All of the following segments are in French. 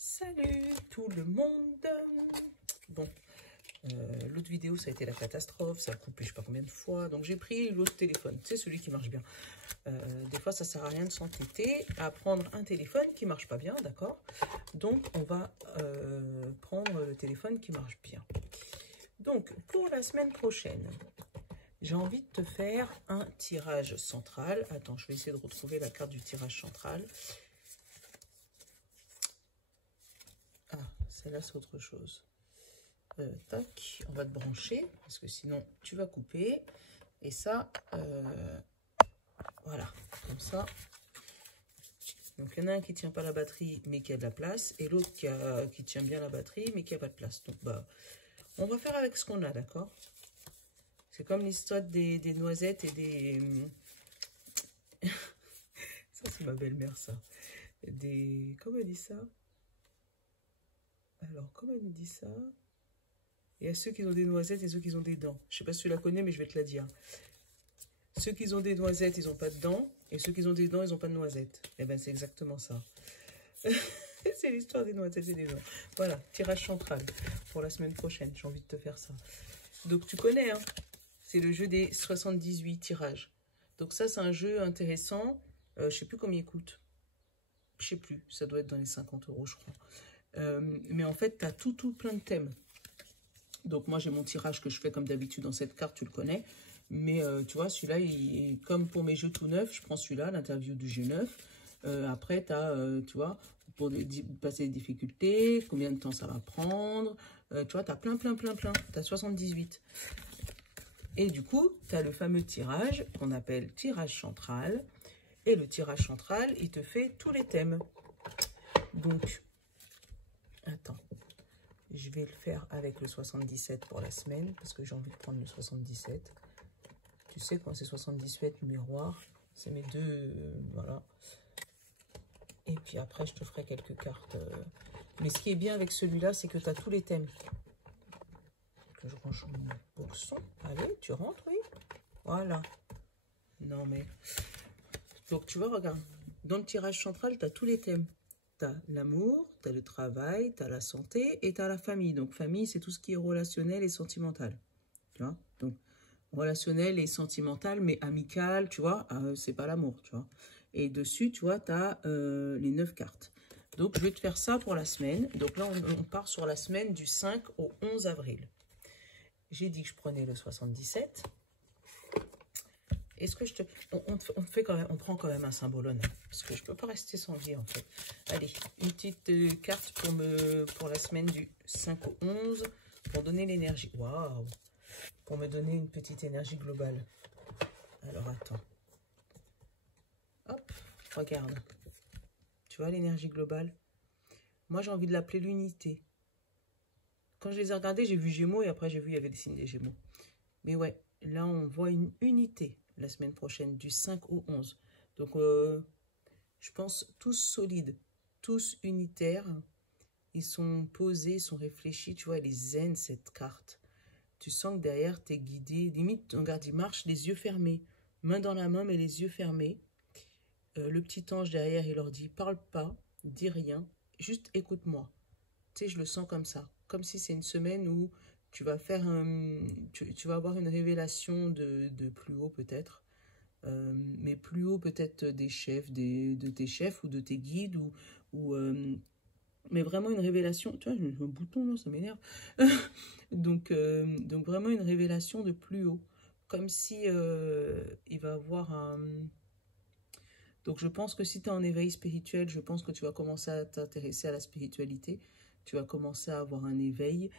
Salut tout le monde. Bon, l'autre vidéo ça a été la catastrophe, ça a coupé je sais pas combien de fois, donc j'ai pris l'autre téléphone, c'est celui qui marche bien. Des fois ça sert à rien de s'entêter à prendre un téléphone qui marche pas bien, d'accord? Donc on va prendre le téléphone qui marche bien. Donc pour la semaine prochaine, j'ai envie de te faire un tirage central. Attends, je vais essayer de retrouver la carte du tirage central. Ah, celle-là, c'est autre chose. Tac, on va te brancher, parce que sinon, tu vas couper. Et ça, voilà, comme ça. Donc, il y en a un qui ne tient pas la batterie, mais qui a de la place. Et l'autre qui tient bien la batterie, mais qui n'a pas de place. Donc, bah, on va faire avec ce qu'on a, d'accord? C'est comme l'histoire des noisettes et des... Ça, c'est ma belle-mère, ça. Des... Comment elle dit ça? Alors, comment elle dit ça? Il y a ceux qui ont des noisettes et ceux qui ont des dents. Je ne sais pas si tu la connais, mais je vais te la dire. Ceux qui ont des noisettes, ils n'ont pas de dents. Et ceux qui ont des dents, ils n'ont pas de noisettes. Eh bien, c'est exactement ça. C'est l'histoire des noisettes et des dents. Voilà, tirage central pour la semaine prochaine. J'ai envie de te faire ça. Donc, tu connais, hein? C'est le jeu des 78 tirages. Donc, ça, c'est un jeu intéressant. Je ne sais plus combien il coûte. Je ne sais plus. Ça doit être dans les 50 €, je crois. Mais en fait, tu as tout plein de thèmes. Donc, moi, j'ai mon tirage que je fais comme d'habitude dans cette carte, tu le connais. Mais tu vois, celui-là, comme pour mes jeux tout neufs, je prends celui-là, l'interview du jeu neuf. Après, tu as, tu vois, pour passer les difficultés, combien de temps ça va prendre. Tu vois, tu as plein. Tu as 78. Et du coup, tu as le fameux tirage qu'on appelle tirage central. Et le tirage central, il te fait tous les thèmes. Donc, attends. Je vais le faire avec le 77 pour la semaine, parce que j'ai envie de prendre le 77. Tu sais, quand c'est 77 miroir, c'est mes deux... voilà. Et puis après, je te ferai quelques cartes. Mais ce qui est bien avec celui-là, c'est que tu as tous les thèmes. Que je range mon boxon. Allez, tu rentres, oui. Voilà. Non, mais... Donc, tu vois, regarde. Dans le tirage central, tu as tous les thèmes. Tu as l'amour, tu as le travail, tu as la santé et tu as la famille. Donc, famille, c'est tout ce qui est relationnel et sentimental. Tu vois? Donc, relationnel et sentimental, mais amical, tu vois, c'est pas l'amour, tu vois. Et dessus, tu vois, tu as les 9 cartes. Donc, je vais te faire ça pour la semaine. Donc là, on part sur la semaine du 5 au 11 avril. J'ai dit que je prenais le 77. Est-ce que je te... On fait quand même, on prend quand même un symbolone, parce que je peux pas rester sans vie, en fait. Allez, une petite carte pour la semaine du 5 au 11, pour donner l'énergie. Waouh! Pour me donner une petite énergie globale. Alors, attends. Hop, regarde. Tu vois l'énergie globale? Moi, j'ai envie de l'appeler l'unité. Quand je les ai regardés, j'ai vu Gémeaux, et après, j'ai vu il y avait des signes des Gémeaux. Mais ouais, là, on voit une unité la semaine prochaine, du 5 au 11. Donc, je pense tous solides, tous unitaires. Ils sont posés, ils sont réfléchis. Tu vois, elle est zen, cette carte. Tu sens que derrière, tu es guidé. Limite, regarde, il marche les yeux fermés. Main dans la main, mais les yeux fermés. Le petit ange derrière, il leur dit, parle pas, dis rien, juste écoute-moi. Tu sais, je le sens comme ça. Comme si c'est une semaine où tu vas faire tu vas avoir une révélation de plus haut peut-être. Mais plus haut peut-être des chefs, de tes chefs ou de tes guides. Mais vraiment une révélation. Tu vois, j'ai un bouton là, ça m'énerve. donc vraiment une révélation de plus haut. Comme si il va avoir un... Donc je pense que si tu es en éveil spirituel, je pense que tu vas commencer à t'intéresser à la spiritualité. Tu vas commencer à avoir un éveil.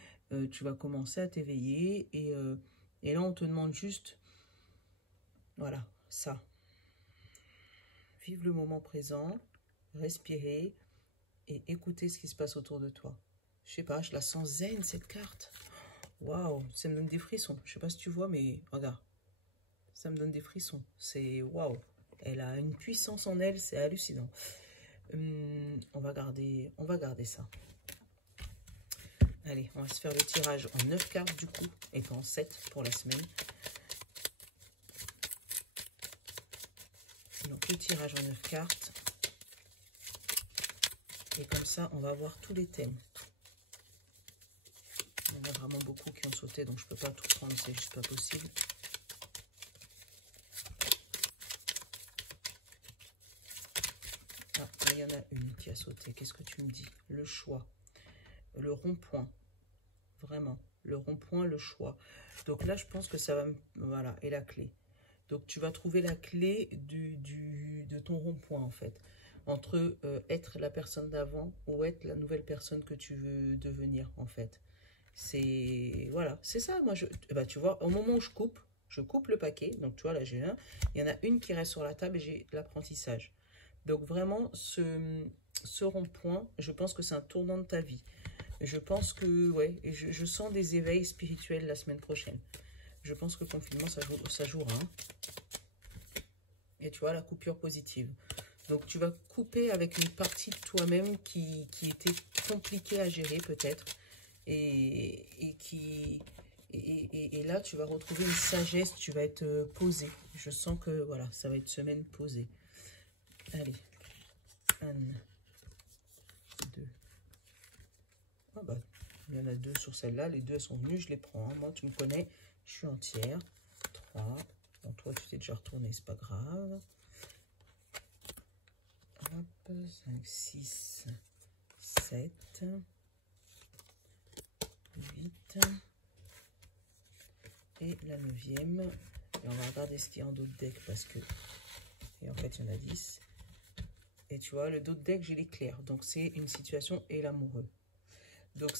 Tu vas commencer à t'éveiller. Et là, on te demande juste... Voilà, ça. Vivre le moment présent. Respirer. Et écouter ce qui se passe autour de toi. Je sais pas, je la sens zen, cette carte. Waouh, ça me donne des frissons. Je sais pas si tu vois, mais regarde. Ça me donne des frissons. C'est waouh. Elle a une puissance en elle, c'est hallucinant. On va garder ça. Allez, on va se faire le tirage en 9 cartes du coup, et pas en 7 pour la semaine. Donc le tirage en 9 cartes. Et comme ça, on va voir tous les thèmes. Il y en a vraiment beaucoup qui ont sauté, donc je peux pas tout prendre, c'est juste pas possible. Ah, il y en a une qui a sauté. Qu'est-ce que tu me dis? Le choix. Le rond-point. Vraiment. Le rond-point, le choix. Donc là, je pense que ça va... Voilà, et la clé. Donc tu vas trouver la clé de ton rond-point, en fait. Entre être la personne d'avant ou être la nouvelle personne que tu veux devenir, en fait. C'est... Voilà, c'est ça. Moi, bah, tu vois, au moment où je coupe le paquet. Donc tu vois, là, j'ai un. Il y en a une qui reste sur la table et j'ai l'apprentissage. Donc vraiment, ce rond-point, je pense que c'est un tournant de ta vie. Je pense que, ouais, et je sens des éveils spirituels la semaine prochaine. Je pense que le confinement, ça jouera. Hein. Et tu vois, la coupure positive. Donc, tu vas couper avec une partie de toi-même qui était compliquée à gérer, peut-être. Et là, tu vas retrouver une sagesse, tu vas être posé. Je sens que, voilà, ça va être semaine posée. Allez. 1, 2. Ah bah, il y en a 2 sur celle-là. Les 2, elles sont venues, je les prends. Hein. Moi, tu me connais, je suis entière. 3. Bon, toi, tu t'es déjà retourné, c'est pas grave. Hop, 5, 6, 7, 8. Et la 9e. Et on va regarder ce qu'il y a en d'autres decks parce que... Et en fait, il y en a 10. Et tu vois, le d'autres deck, j'ai l'éclair. Donc, c'est une situation et l'amoureux. Donc,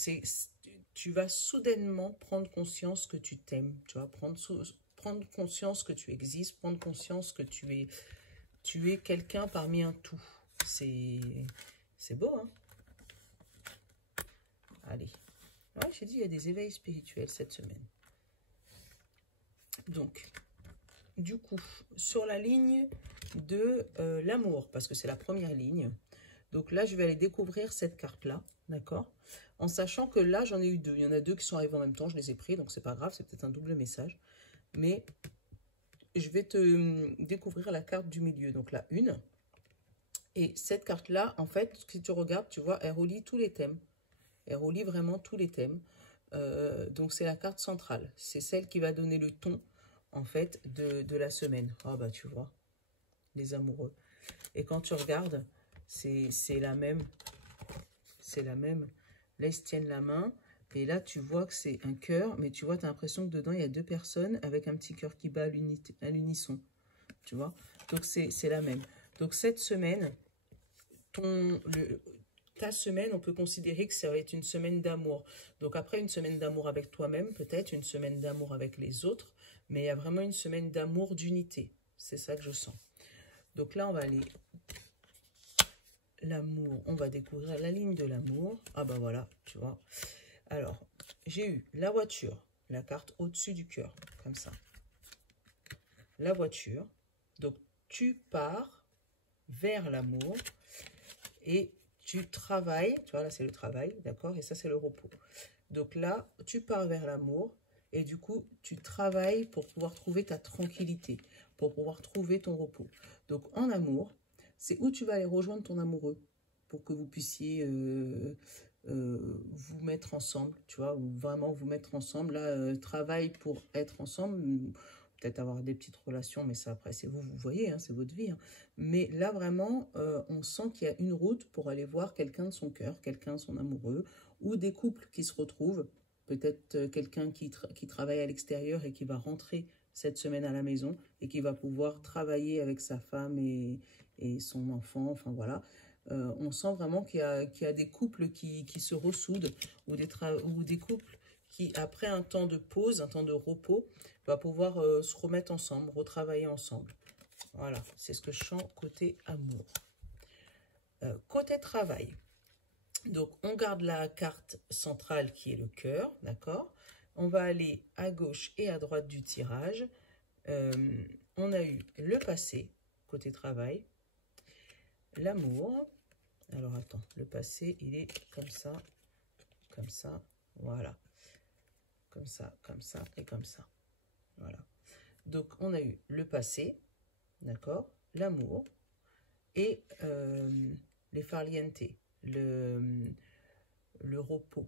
tu vas soudainement prendre conscience que tu t'aimes. Tu vas prendre conscience que tu existes, prendre conscience que tu es quelqu'un parmi un tout. C'est beau, hein? Allez. Ouais, j'ai dit, il y a des éveils spirituels cette semaine. Donc, du coup, sur la ligne de l'amour, parce que c'est la première ligne. Donc là, je vais aller découvrir cette carte-là, d'accord? En sachant que là, j'en ai eu 2. Il y en a 2 qui sont arrivés en même temps, je les ai pris, donc c'est pas grave, c'est peut-être un double message. Mais je vais te découvrir la carte du milieu, donc la 1. Et cette carte-là, en fait, si tu regardes, tu vois, elle relie tous les thèmes. Elle relie vraiment tous les thèmes. Donc c'est la carte centrale. C'est celle qui va donner le ton, en fait, de la semaine. Ah bah tu vois, les amoureux. Et quand tu regardes, c'est la même. C'est la même. Là, ils se tiennent la main. Et là, tu vois que c'est un cœur. Mais tu vois, tu as l'impression que dedans, il y a 2 personnes avec un petit cœur qui bat à l'unisson. Tu vois? Donc, c'est la même. Donc, cette semaine, ta semaine, on peut considérer que ça va être une semaine d'amour. Donc, après, une semaine d'amour avec toi-même, peut-être. Une semaine d'amour avec les autres. Mais il y a vraiment une semaine d'amour, d'unité. C'est ça que je sens. Donc là, on va aller... L'amour, on va découvrir la ligne de l'amour. Ah ben voilà, tu vois. Alors, j'ai eu la voiture, la carte au-dessus du cœur, comme ça. La voiture. Donc, tu pars vers l'amour et tu travailles. Tu vois, là, c'est le travail, d'accord? Et ça, c'est le repos. Donc là, tu pars vers l'amour et du coup, tu travailles pour pouvoir trouver ta tranquillité, pour pouvoir trouver ton repos. Donc, en amour, c'est où tu vas aller rejoindre ton amoureux pour que vous puissiez vous mettre ensemble, tu vois, ou vraiment vous mettre ensemble. Là, travail pour être ensemble, peut-être avoir des petites relations, mais ça après, c'est vous voyez, hein, c'est votre vie. Hein. Mais là, vraiment, on sent qu'il y a une route pour aller voir quelqu'un de son cœur, quelqu'un de son amoureux, ou des couples qui se retrouvent, peut-être quelqu'un qui travaille à l'extérieur et qui va rentrer cette semaine à la maison et qui va pouvoir travailler avec sa femme et son enfant, enfin voilà. On sent vraiment qu'il y a des couples qui se ressoudent ou des couples qui, après un temps de pause, un temps de repos, va pouvoir se remettre ensemble, retravailler ensemble. Voilà, c'est ce que je sens côté amour. Côté travail, donc on garde la carte centrale qui est le cœur, d'accord? On va aller à gauche et à droite du tirage. On a eu le passé, côté travail, l'amour. Alors attends, le passé, il est comme ça, voilà. Comme ça et comme ça. Voilà. Donc on a eu le passé, d'accord, l'amour et les farliente. le repos,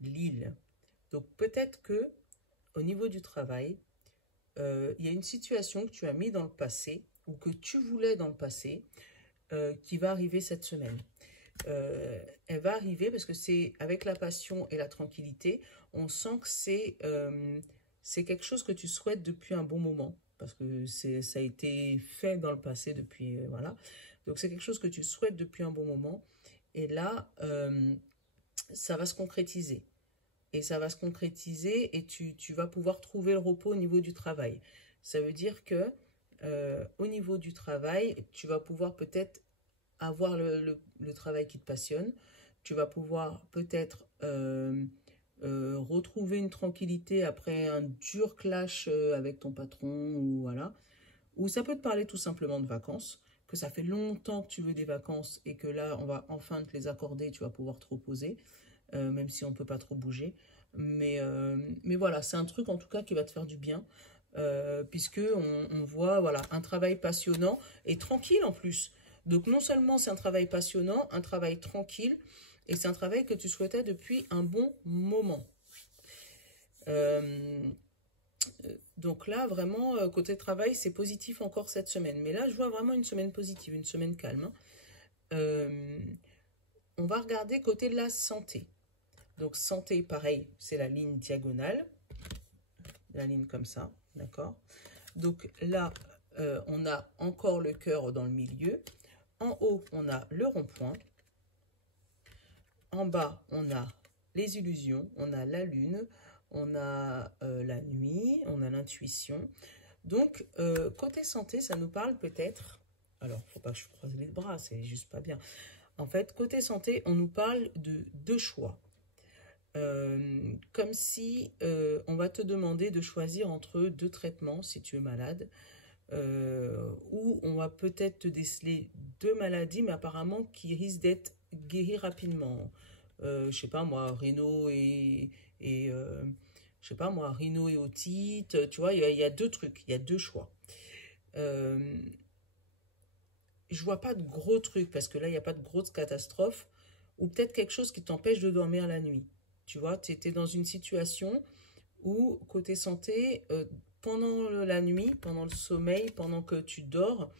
l'île. Donc peut-être que au niveau du travail, il y a une situation que tu as mis dans le passé ou que tu voulais dans le passé qui va arriver cette semaine. Elle va arriver parce que c'est avec la passion et la tranquillité, on sent que c'est quelque chose que tu souhaites depuis un bon moment parce que ça a été fait dans le passé depuis, voilà. Donc c'est quelque chose que tu souhaites depuis un bon moment et là, ça va se concrétiser. Et ça va se concrétiser et tu vas pouvoir trouver le repos au niveau du travail. Ça veut dire que au niveau du travail, tu vas pouvoir peut-être avoir le travail qui te passionne. Tu vas pouvoir peut-être retrouver une tranquillité après un dur clash avec ton patron ou voilà. Ou ça peut te parler tout simplement de vacances, que ça fait longtemps que tu veux des vacances et que là, on va enfin te les accorder, tu vas pouvoir te reposer, même si on ne peut pas trop bouger. Mais voilà, c'est un truc en tout cas qui va te faire du bien, puisque on voit voilà, un travail passionnant et tranquille en plus. Donc non seulement c'est un travail passionnant, un travail tranquille, et c'est un travail que tu souhaitais depuis un bon moment. Donc là, vraiment, côté travail, c'est positif encore cette semaine. Mais là, je vois vraiment une semaine positive, une semaine calme. On va regarder côté de la santé. Donc santé, pareil, c'est la ligne diagonale. La ligne comme ça, d'accord? Donc là, on a encore le cœur dans le milieu. En haut, on a le rond-point. En bas, on a les illusions, on a la lune, on a la nuit, on a l'intuition. Donc, côté santé, ça nous parle peut-être... Alors, faut pas que je croise les bras, c'est juste pas bien. En fait, côté santé, on nous parle de deux choix. Comme si on va te demander de choisir entre deux traitements si tu es malade. Ou on va peut-être te déceler deux maladies, mais apparemment qui risquent d'être guéries rapidement. Je sais pas moi, rhino et je sais pas moi, rhino et otite, tu vois, il y a deux trucs, il y a deux choix. Je vois pas de gros trucs parce que là, il n'y a pas de grosses catastrophes ou peut-être quelque chose qui t'empêche de dormir la nuit. Tu vois, tu étais dans une situation où, côté santé, pendant la nuit, pendant le sommeil, pendant que tu dors,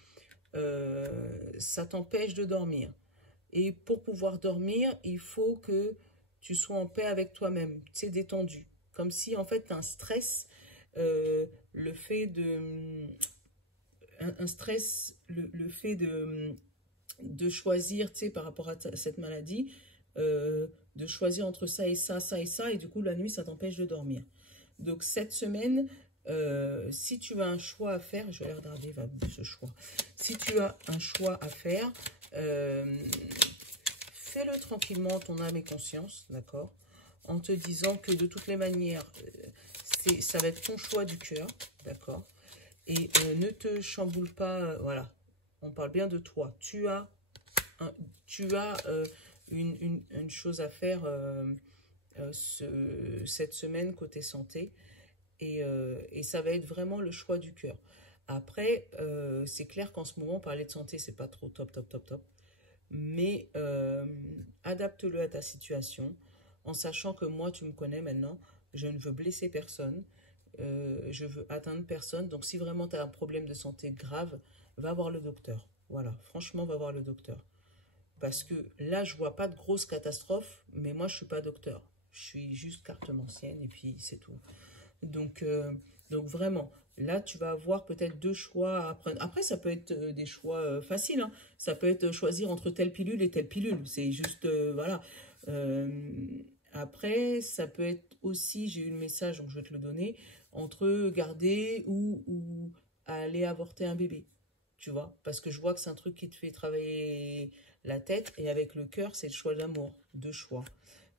ça t'empêche de dormir. Et pour pouvoir dormir, il faut que tu sois en paix avec toi-même, tu sais, détendu. Comme si, en fait, un stress, le fait de... Un stress, le fait de choisir, tu sais, par rapport à cette maladie, de choisir entre ça et ça, ça et ça, et du coup, la nuit, ça t'empêche de dormir. Donc, cette semaine, si tu as un choix à faire, je vais aller regarder ce choix. Si tu as un choix à faire, fais-le tranquillement, ton âme et conscience, d'accord? En te disant que de toutes les manières, ça va être ton choix du cœur, d'accord? Et ne te chamboule pas, voilà. On parle bien de toi. Tu as une chose à faire cette semaine côté santé. Et ça va être vraiment le choix du cœur. Après, c'est clair qu'en ce moment, parler de santé, c'est pas trop top, top, top, top. Mais adapte-le à ta situation, en sachant que moi, tu me connais maintenant, je ne veux blesser personne, je veux atteindre personne. Donc, si vraiment tu as un problème de santé grave, va voir le docteur. Voilà, franchement, va voir le docteur. Parce que là, je vois pas de grosses catastrophes, mais moi, je suis pas docteur. Je suis juste cartomancienne et puis c'est tout. Donc vraiment, là, tu vas avoir peut-être deux choix à prendre. Après, ça peut être des choix faciles, hein. Ça peut être choisir entre telle pilule et telle pilule. C'est juste, voilà. Après, ça peut être aussi, j'ai eu le message, donc je vais te le donner, entre garder ou aller avorter un bébé. Tu vois, parce que je vois que c'est un truc qui te fait travailler la tête et avec le cœur, c'est le choix d'amour, deux choix.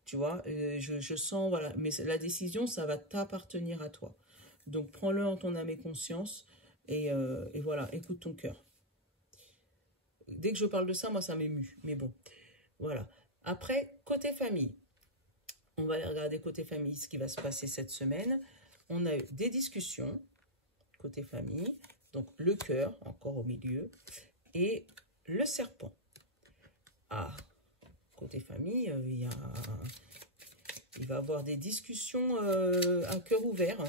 Tu vois, je sens, voilà, mais la décision, ça va t'appartenir à toi. Donc, prends-le en ton âme et conscience et voilà, écoute ton cœur. Dès que je parle de ça, moi, ça m'émue, mais bon, voilà. Après, côté famille, on va aller regarder côté famille ce qui va se passer cette semaine. On a eu des discussions côté famille, donc le cœur, encore au milieu, et le serpent. Ah, Côté famille, il va avoir des discussions à cœur ouvert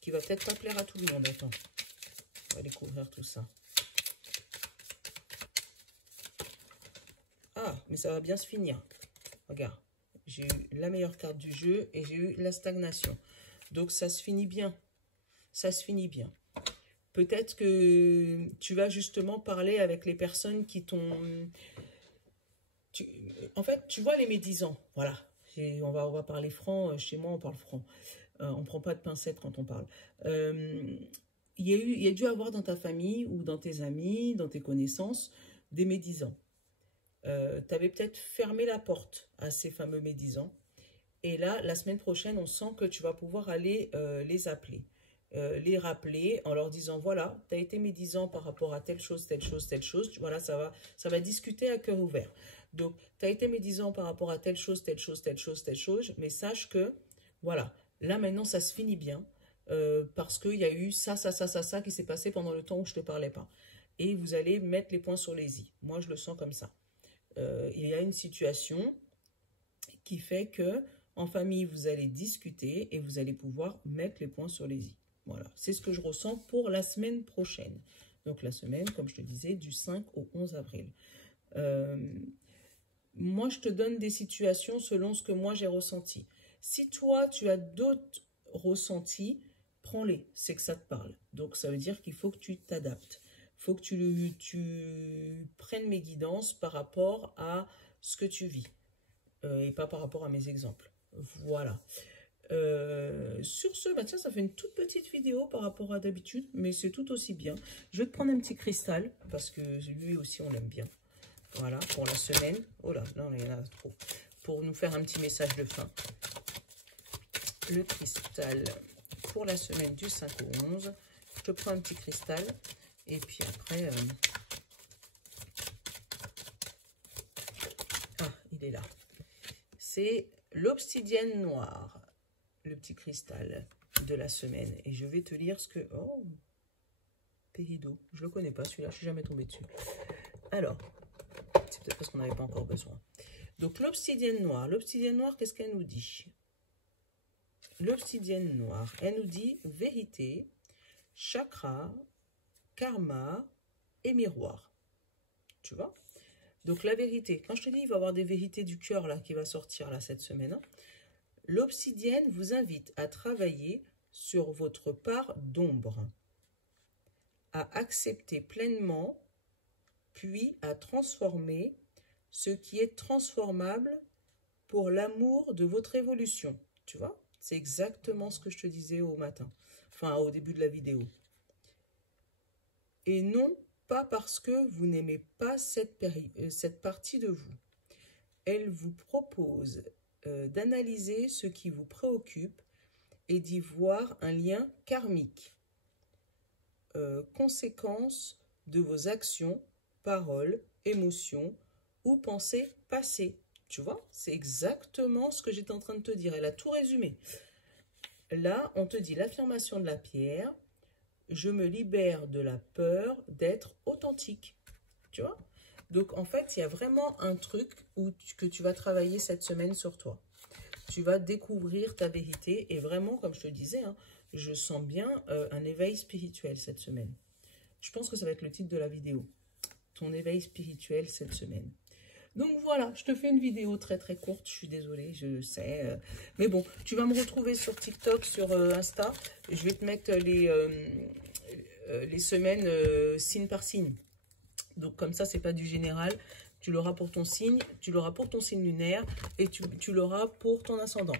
qui va peut-être pas plaire à tout le monde. Attends, on va découvrir tout ça. Ah, mais ça va bien se finir. Regarde, j'ai eu la meilleure carte du jeu et j'ai eu la stagnation. Donc, ça se finit bien. Ça se finit bien. Peut-être que tu vas justement parler avec les personnes qui t'ont... En fait, tu vois les médisants. Voilà. On va parler franc. Chez moi, on parle franc. On ne prend pas de pincettes quand on parle. Il y a dû avoir dans ta famille ou dans tes amis, dans tes connaissances, des médisants. Tu avais peut-être fermé la porte à ces fameux médisants. Et là, la semaine prochaine, on sent que tu vas pouvoir aller les appeler. Les rappeler en leur disant, voilà, tu as été médisant par rapport à telle chose, telle chose, telle chose. Voilà, ça va discuter à cœur ouvert. Donc, tu as été médisant par rapport à telle chose, telle chose, telle chose, telle chose. Mais sache que, voilà, là maintenant, ça se finit bien. Parce qu'il y a eu ça qui s'est passé pendant le temps où je ne te parlais pas. Et vous allez mettre les points sur les i. Moi, je le sens comme ça. Il y a une situation qui fait que en famille, vous allez discuter et vous allez pouvoir mettre les points sur les i. Voilà, c'est ce que je ressens pour la semaine prochaine. Donc la semaine, comme je te disais, du 5 au 11 avril. Moi, je te donne des situations selon ce que moi j'ai ressenti. Si toi, tu as d'autres ressentis, prends-les, c'est que ça te parle. Donc ça veut dire qu'il faut que tu t'adaptes. Il faut que tu prennes mes guidances par rapport à ce que tu vis et pas par rapport à mes exemples. Voilà. Sur ce, bah tiens, ça fait une toute petite vidéo par rapport à d'habitude, mais c'est tout aussi bien. Je vais te prendre un petit cristal, parce que lui aussi, on l'aime bien. Voilà, pour la semaine. Oh là, non, il y en a trop. Pour nous faire un petit message de fin. Le cristal pour la semaine du 5 au 11. Je te prends un petit cristal. Et puis après... Ah, il est là. C'est l'obsidienne noire. Le petit cristal de la semaine. Et je vais te lire ce que... Oh, Pérido. Je le connais pas celui-là, je suis jamais tombée dessus. Alors, c'est peut-être parce qu'on n'avait pas encore besoin. Donc, l'obsidienne noire. L'obsidienne noire, qu'est-ce qu'elle nous dit? L'obsidienne noire, elle nous dit vérité, chakra, karma et miroir. Tu vois? Donc, la vérité. Quand je te dis, il va y avoir des vérités du cœur là qui va sortir là cette semaine, hein. L'obsidienne vous invite à travailler sur votre part d'ombre, à accepter pleinement, puis à transformer ce qui est transformable pour l'amour de votre évolution. Tu vois? C'est exactement ce que je te disais au matin, enfin au début de la vidéo. Et non pas parce que vous n'aimez pas cette partie de vous. Elle vous propose d'analyser ce qui vous préoccupe et d'y voir un lien karmique, conséquence de vos actions, paroles, émotions ou pensées passées. Tu vois, c'est exactement ce que j'étais en train de te dire. Elle a tout résumé. Là, on te dit l'affirmation de la pierre. Je me libère de la peur d'être authentique. Tu vois? Donc, en fait, il y a vraiment un truc que tu vas travailler cette semaine sur toi. Tu vas découvrir ta vérité. Et vraiment, comme je te disais, hein, je sens bien un éveil spirituel cette semaine. Je pense que ça va être le titre de la vidéo. Ton éveil spirituel cette semaine. Donc voilà, je te fais une vidéo très très courte. Je suis désolée, je sais. Mais bon, tu vas me retrouver sur TikTok, sur Insta. Je vais te mettre les semaines signe par signe. Donc comme ça, c'est pas du général. Tu l'auras pour ton signe, tu l'auras pour ton signe lunaire et tu l'auras pour ton ascendant.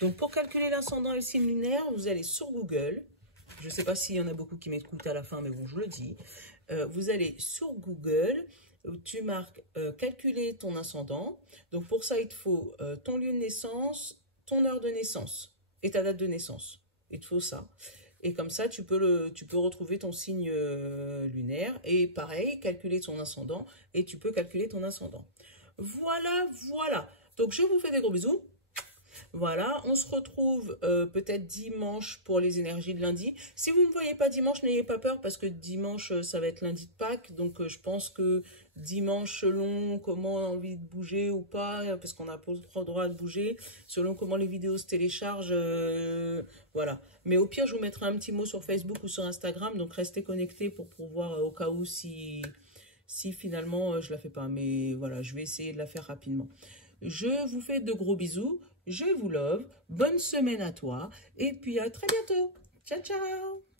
Donc pour calculer l'ascendant et le signe lunaire, vous allez sur Google. Je ne sais pas s'il y en a beaucoup qui m'écoutent à la fin, mais bon, je le dis. Vous allez sur Google, tu marques calculer ton ascendant. Donc pour ça, il te faut ton lieu de naissance, ton heure de naissance et ta date de naissance. Il te faut ça. Et comme ça, tu peux retrouver ton signe lunaire. Et pareil, calculer ton ascendant. Et tu peux calculer ton ascendant. Voilà, voilà. Donc, je vous fais des gros bisous. Voilà, on se retrouve peut-être dimanche pour les énergies de lundi. Si vous ne me voyez pas dimanche, n'ayez pas peur parce que dimanche, ça va être lundi de Pâques. Donc, je pense que dimanche, selon comment on a envie de bouger ou pas, parce qu'on n'a pas trop le droit de bouger, selon comment les vidéos se téléchargent, voilà. Mais au pire, je vous mettrai un petit mot sur Facebook ou sur Instagram. Donc, restez connectés pour pouvoir, au cas où, si finalement, je la fais pas. Mais voilà, je vais essayer de la faire rapidement. Je vous fais de gros bisous. Je vous love. Bonne semaine à toi. Et puis à très bientôt. Ciao, ciao.